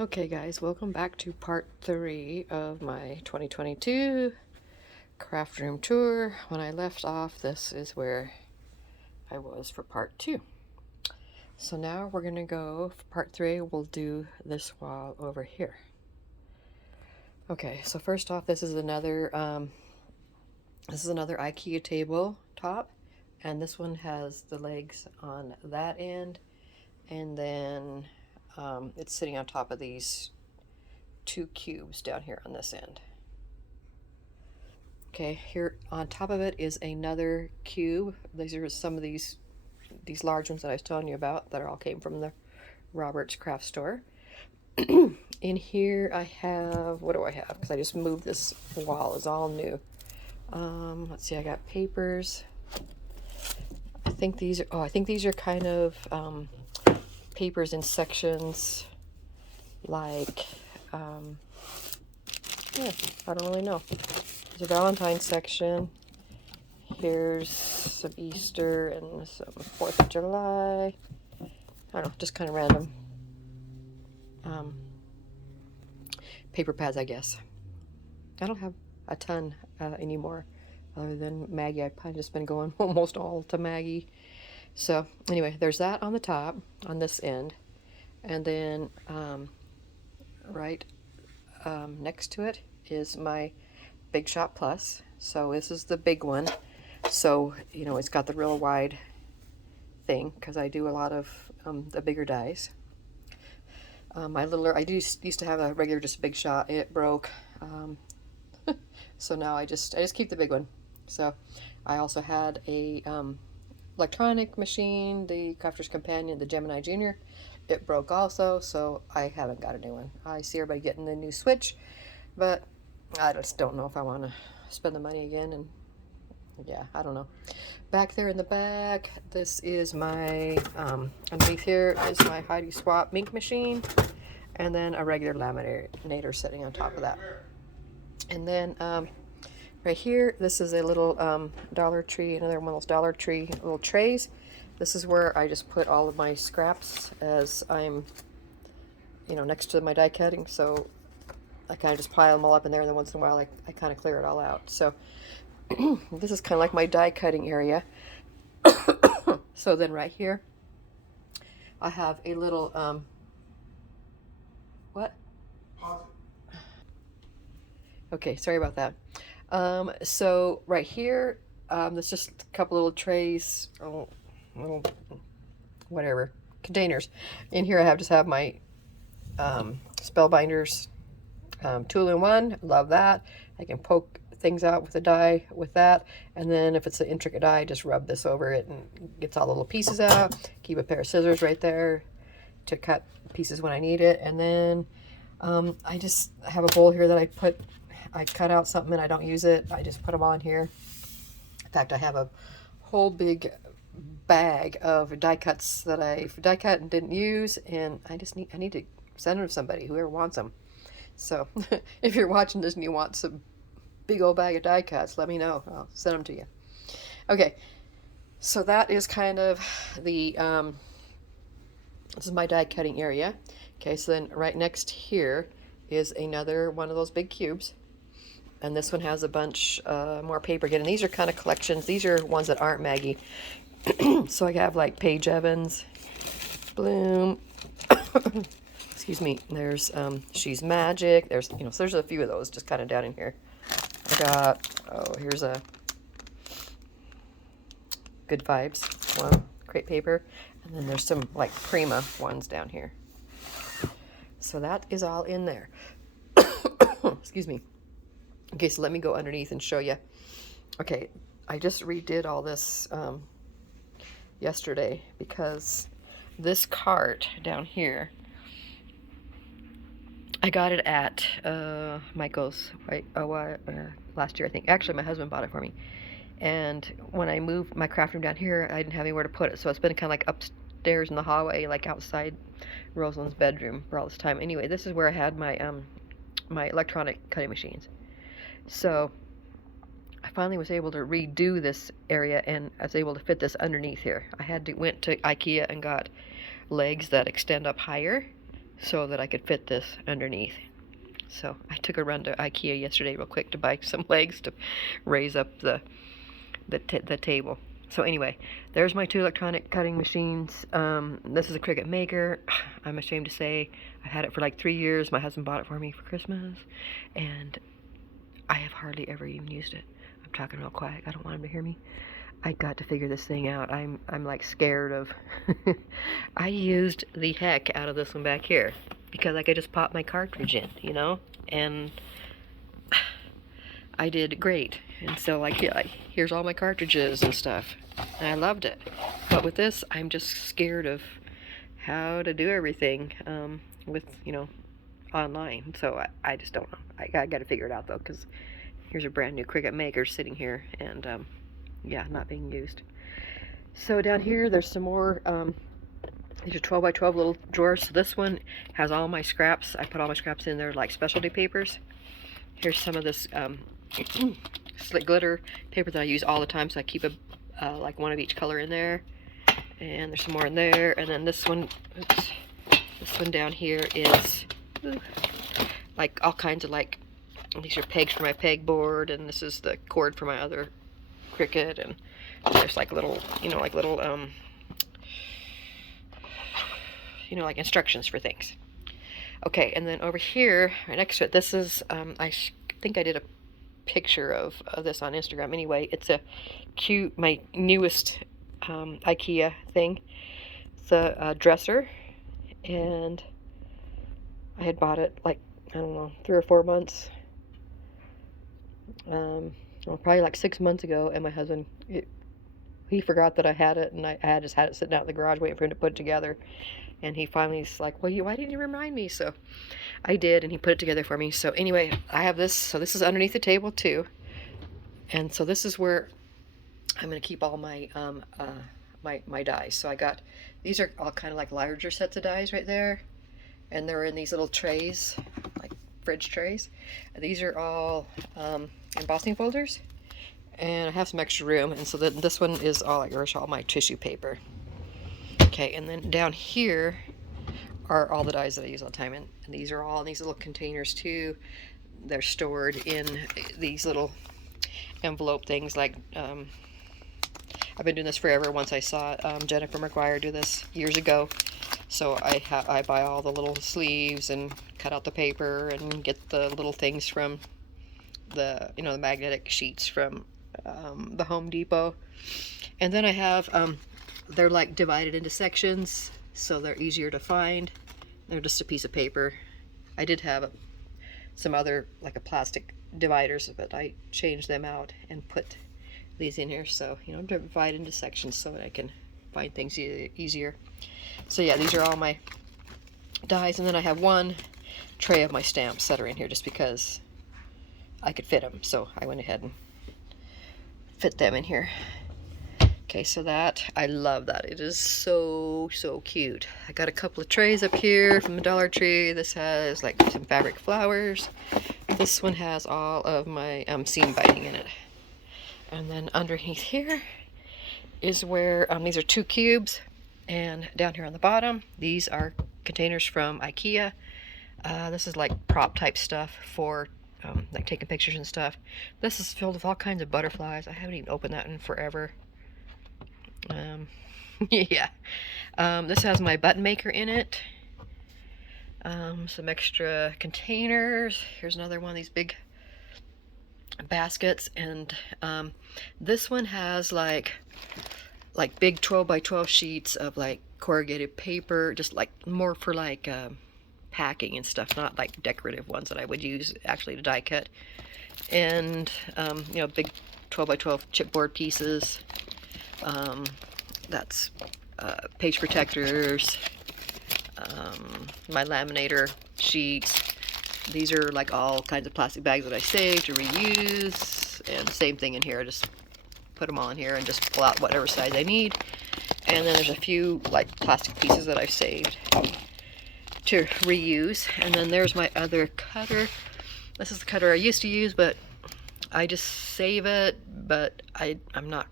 Okay guys, welcome back to part 3 of my 2022 craft room tour. When I left off, this is where I was for part 2. So now we're going to go for part 3. We'll do this wall over here. Okay, so first off, this is another IKEA table top, and this one has the legs on that end, and then it's sitting on top of these 2 cubes down here on this end. Okay, here on top of it is another cube. These are some of these large ones that I was telling you about that all came from the Roberts Craft Store. In here I have, what do I have? Because I just moved this wall, it's all new. Let's see, I got papers. I think these are kind of papers in sections, like yeah, I don't really know. There's a Valentine's section. Here's some Easter and some 4th of July. I don't know, just kind of random paper pads, I guess. I don't have a ton anymore, other than Maggie. I've probably just been going almost all to Maggie. So anyway, there's that on the top, on this end. And then right next to it is my Big Shot Plus. So this is the big one. So, you know, it's got the real wide thing because I do a lot of the bigger dies. My littler, I used to have a regular just Big Shot. It broke. So now I just keep the big one. So I also had a electronic machine, the Crafter's Companion, the Gemini Junior. It broke also, so I haven't got a new one. I see everybody getting the new Switch, but I just don't know if I want to spend the money again, and yeah, I don't know. Back there in the back, this is my, underneath here is my Heidi Swapp Mink machine, and then a regular laminator sitting on top of that. And then right here, this is a little Dollar Tree, another one of those Dollar Tree little trays. This is where I just put all of my scraps as I'm, you know, next to my die cutting, so I kind of just pile them all up in there, and then once in a while I kind of clear it all out. So this is kind of like my die cutting area. So then right here I have a little what? Okay, sorry about that. So right here, there's just a couple little trays, little whatever containers. In here I just have my Spellbinders 2-in-1. Love that. I can poke things out with a die with that, and then if it's an intricate die, just rub this over it and gets all the little pieces out. Keep a pair of scissors right there to cut pieces when I need it. And then I just have a bowl here that I cut out something and I don't use it. I just put them all in here. In fact, I have a whole big bag of die cuts that I die cut and didn't use, and I need to send them to somebody, whoever wants them. So if you're watching this and you want some big old bag of die cuts, let me know. I'll send them to you. Okay, so that is kind of the this is my die cutting area. Okay, so then right next here is another one of those big cubes, and this one has a bunch more paper again, and these are kind of collections. These are ones that aren't Maggie. So I have like Paige Evans, Bloom, excuse me, there's She's Magic, there's, you know, so there's a few of those just kind of down in here. I got, oh, here's a Good Vibes one, crepe paper, and then there's some like Prima ones down here. So that is all in there. Excuse me. Okay, so let me go underneath and show you. Okay, I just redid all this yesterday because this cart down here, I got it at Michael's last year, I think. Actually, my husband bought it for me. And when I moved my craft room down here, I didn't have anywhere to put it, so it's been kind of like upstairs in the hallway, like outside Rosalind's bedroom for all this time. Anyway, this is where I had my my electronic cutting machines. So I finally was able to redo this area, and I was able to fit this underneath here. Went to IKEA and got legs that extend up higher, so that I could fit this underneath. So I took a run to IKEA yesterday real quick to buy some legs to raise up the table. So anyway, there's my 2 electronic cutting machines. This is a Cricut Maker. I'm ashamed to say I've had it for like 3 years. My husband bought it for me for Christmas, and I have hardly ever even used it. I'm talking real quiet. I don't want him to hear me. I got to figure this thing out. I'm like scared of. I used the heck out of this one back here because I could just pop my cartridge in, you know, and I did great. And so like, yeah, here's all my cartridges and stuff, and I loved it. But with this, I'm just scared of how to do everything with, you know, online. So I just don't know. I got to figure it out though, because here's a brand new Cricut Maker sitting here, and yeah, not being used. So down here, there's some more. These are 12 by 12 little drawers. So this one has all my scraps. I put all my scraps in there like specialty papers. Here's some of this slick glitter paper that I use all the time, so I keep a like one of each color in there. And there's some more in there. And then this one, oops, this one down here is like all kinds of like, these are pegs for my pegboard, and this is the cord for my other Cricut, and there's like little, you know, like little you know, like instructions for things. Okay, and then over here, right next to it, this is, I think I did a picture of this on Instagram. Anyway, it's a cute, my newest IKEA thing. It's a dresser, and I had bought it like, I don't know, 3 or 4 months. Well, probably like 6 months ago, and my husband, he forgot that I had it, and I had just had it sitting out in the garage waiting for him to put it together. And he finally's like, well, why didn't you remind me? So I did, and he put it together for me. So anyway, I have this. So this is underneath the table too. And so this is where I'm going to keep all my my dies. So I got, these are all kind of like larger sets of dies right there. And they're in these little trays, like fridge trays. And these are all embossing folders. And I have some extra room. And so this one is all like, all my tissue paper. Okay, and then down here are all the dies that I use all the time, and these are all in these little containers too. They're stored in these little envelope things. Like I've been doing this forever. Once I saw Jennifer McGuire do this years ago, so I buy all the little sleeves and cut out the paper and get the little things from the, you know, the magnetic sheets from the Home Depot. And then I have they're like divided into sections, so they're easier to find. They're just a piece of paper. I did have some other, like a plastic dividers, but I changed them out and put these in here. So, you know, divide into sections so that I can find things easier. So yeah, these are all my dies, and then I have one tray of my stamps that are in here just because I could fit them. So I went ahead and fit them in here. Okay, so that, I love that. It is so, so cute. I got a couple of trays up here from the Dollar Tree. This has like some fabric flowers. This one has all of my seam binding in it. And then underneath here is where, these are 2 cubes. And down here on the bottom, these are containers from IKEA. This is like prop type stuff for like taking pictures and stuff. This is filled with all kinds of butterflies. I haven't even opened that in forever. Yeah. This has my button maker in it. Some extra containers. Here's another one of these big baskets, and this one has like big 12 by 12 sheets of like corrugated paper, just like more for like packing and stuff, not like decorative ones that I would use actually to die cut. And you know, big 12 by 12 chipboard pieces. That's page protectors, my laminator sheets. These are like all kinds of plastic bags that I save to reuse, and same thing in here. I just put them all in here and just pull out whatever size I need. And then there's a few like plastic pieces that I've saved to reuse. And then there's my other cutter. This is the cutter I used to use, but I just save it. But I'm not,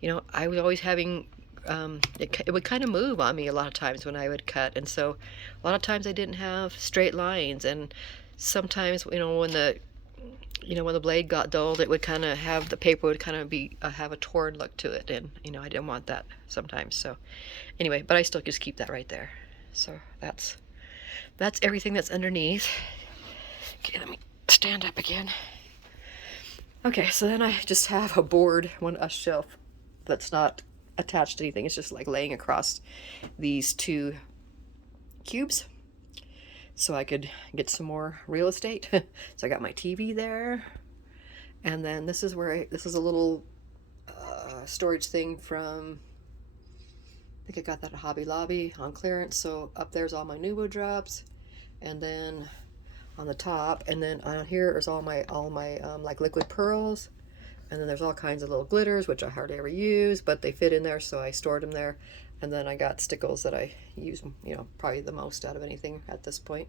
you know, I was always having it would kind of move on me a lot of times when I would cut, and so a lot of times I didn't have straight lines, and sometimes when the blade got dulled, it would kind of have the paper would kind of be have a torn look to it, and I didn't want that sometimes. So anyway, but I still just keep that right there. So that's everything that's underneath. Okay, let me stand up again. Okay, so then I just have a shelf that's not attached to anything. It's just like laying across these two cubes, so I could get some more real estate. So I got my TV there, and then this is a little storage thing from, I think I got that at Hobby Lobby on clearance. So up there's all my Nuvo drops, and then on the top, and then on here is all my like liquid pearls, and then there's all kinds of little glitters which I hardly ever use, but they fit in there, so I stored them there. And then I got stickles that I use, probably the most out of anything at this point.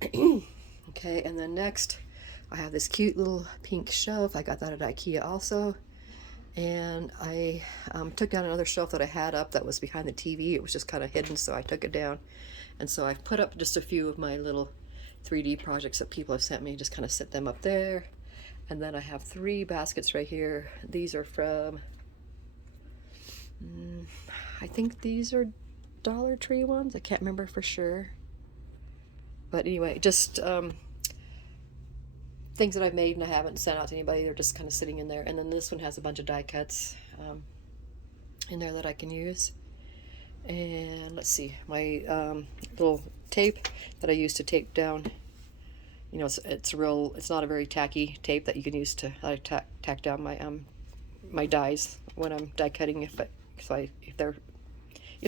Okay, and then next I have this cute little pink shelf. I got that at IKEA also. And I took down another shelf that I had up that was behind the TV. It was just kind of hidden, so I took it down. And so I've put up just a few of my little 3D projects that people have sent me, just kind of set them up there. And then I have 3 baskets right here. These are from, I think these are Dollar Tree ones. I can't remember for sure. But anyway, just things that I've made and I haven't sent out to anybody. They're just kind of sitting in there. And then this one has a bunch of die cuts in there that I can use. And let's see, my little tape that I use to tape down. It's not a very tacky tape that you can use to tack down my dies when I'm die cutting if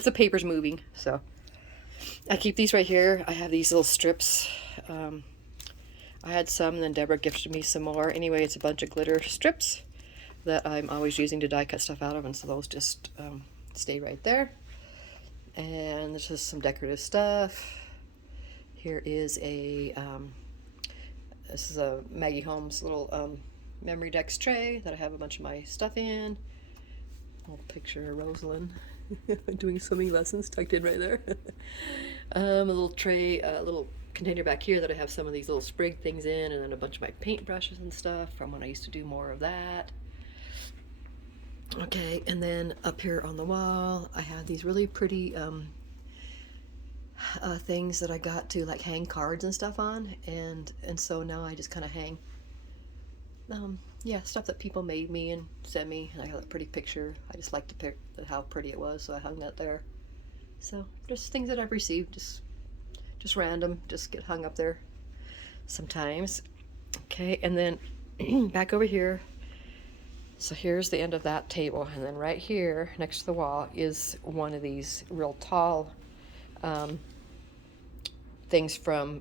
the paper's moving. So I keep these right here. I have these little strips. I had some, and then Deborah gifted me some more. Anyway, it's a bunch of glitter strips that I'm always using to die cut stuff out of, and so those just stay right there. And this is some decorative stuff. Here is this is a Maggie Holmes little memory decks tray that I have a bunch of my stuff in. A little picture of Rosalind doing swimming lessons tucked in right there. A little tray, a little container back here that I have some of these little sprig things in, and then a bunch of my paint brushes and stuff from when I used to do more of that. Okay, and then up here on the wall I have these really pretty things that I got to like hang cards and stuff on, and so now I just kind of hang stuff that people made me and sent me, and I got a pretty picture. I just liked to pick how pretty it was, so I hung that there. So just things that I've received, just random, just get hung up there sometimes. Okay, and then back over here, so here's the end of that table, and then right here next to the wall is one of these real tall things from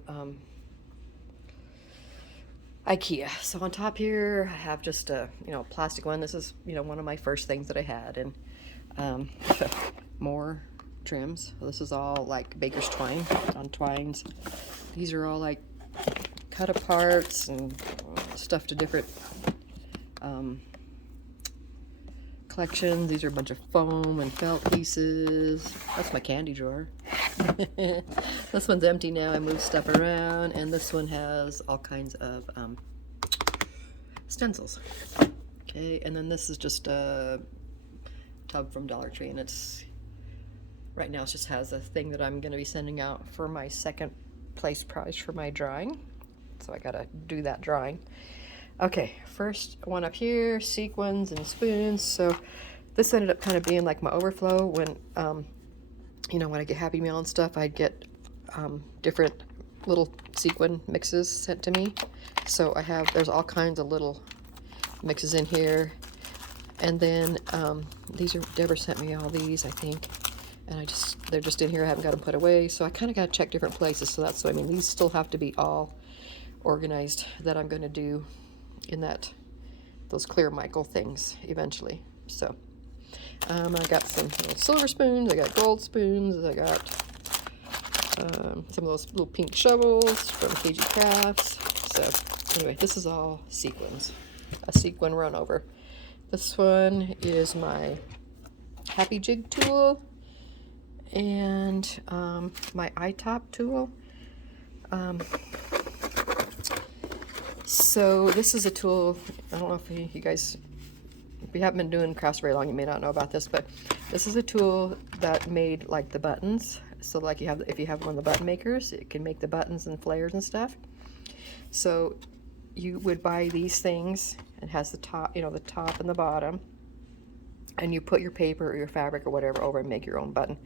IKEA. So on top here I have just a plastic one. This is one of my first things that I had, and more trims. So this is all like baker's twine on twines. These are all like cut aparts and stuff to different collections. These are a bunch of foam and felt pieces. That's my candy drawer. This one's empty now. I moved stuff around, and this one has all kinds of stencils. Okay, and then this is just a tub from Dollar Tree, and it's right now it just has a thing that I'm going to be sending out for my second place prize for my drawing, so I gotta do that drawing. Okay, first one up here, sequins and spoons. So this ended up kind of being like my overflow when when I get Happy Meal and stuff, I'd get different little sequin mixes sent to me. So there's all kinds of little mixes in here. And then Deborah sent me all these, I think. And they're just in here. I haven't got them put away. So I kind of got to check different places. So that's what I mean. These still have to be all organized that I'm going to do in those clear Michael things eventually. So I got some little silver spoons, I got gold spoons, I got some of those little pink shovels from KG Crafts. So anyway, this is all sequins, a sequin run over. This one is my Happy Jig tool, and my iTop tool. So this is a tool, I don't know if you guys, if you haven't been doing crafts very long, you may not know about this, but this is a tool that made like the buttons. So like if you have one of the button makers, it can make the buttons and flares and stuff. So you would buy these things, and it has the top, you know, the top and the bottom, and you put your paper or your fabric or whatever over and make your own button.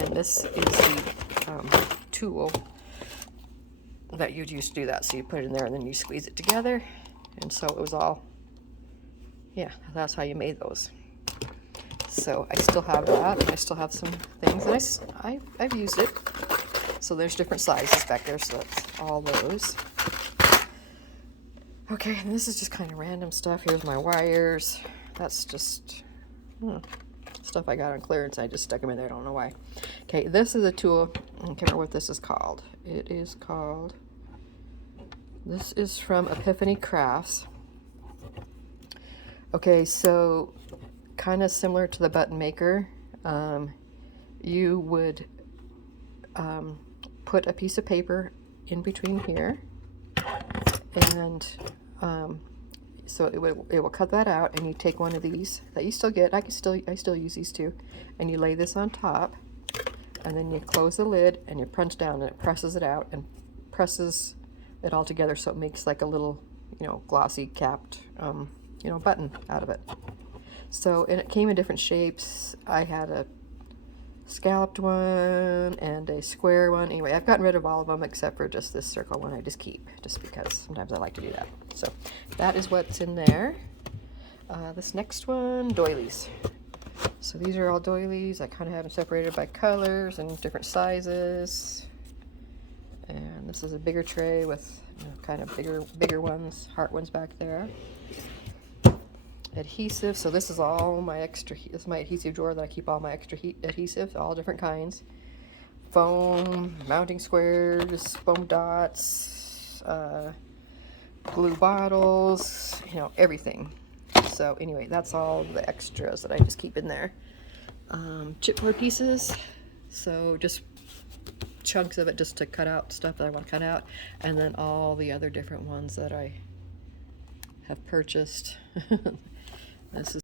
And this is the tool that you'd use to do that. So you put it in there and then you squeeze it together, and so it was all, yeah, that's how you made those. So I still have that, and I still have some things, and I've used it. So there's different sizes back there, so that's all those. Okay, and this is just kind of random stuff. Here's my wires. That's just stuff I got on clearance. I just stuck them in there. I don't know why. Okay, this is a tool. I can't remember what this is called. It is called, this is from Epiphany Crafts. Okay, so kind of similar to the button maker. You would put a piece of paper in between here, and so it will cut that out, and you take one of these that you still get. I still use these too, and you lay this on top, and then you close the lid and you punch down, and it presses it out and presses it all together, so it makes like a little, you know, glossy capped you know, button out of it. So, and it came in different shapes. I had a scalloped one and a square one. Anyway, I've gotten rid of all of them except for just this circle one I just keep, just because sometimes I like to do that. So that is what's in there. This next one, doilies. So these are all doilies. I kind of have them separated by colors and different sizes. And this is a bigger tray with, you know, kind of bigger ones, heart ones back there. Adhesive. So this is all my extra, this is my adhesive drawer that I keep all my extra adhesives, all different kinds. Foam, mounting squares, foam dots, glue bottles, you know, everything. So anyway, that's all the extras that I just keep in there. Chipboard pieces, so just chunks of it just to cut out stuff that I want to cut out, and then all the other different ones that I have purchased. This is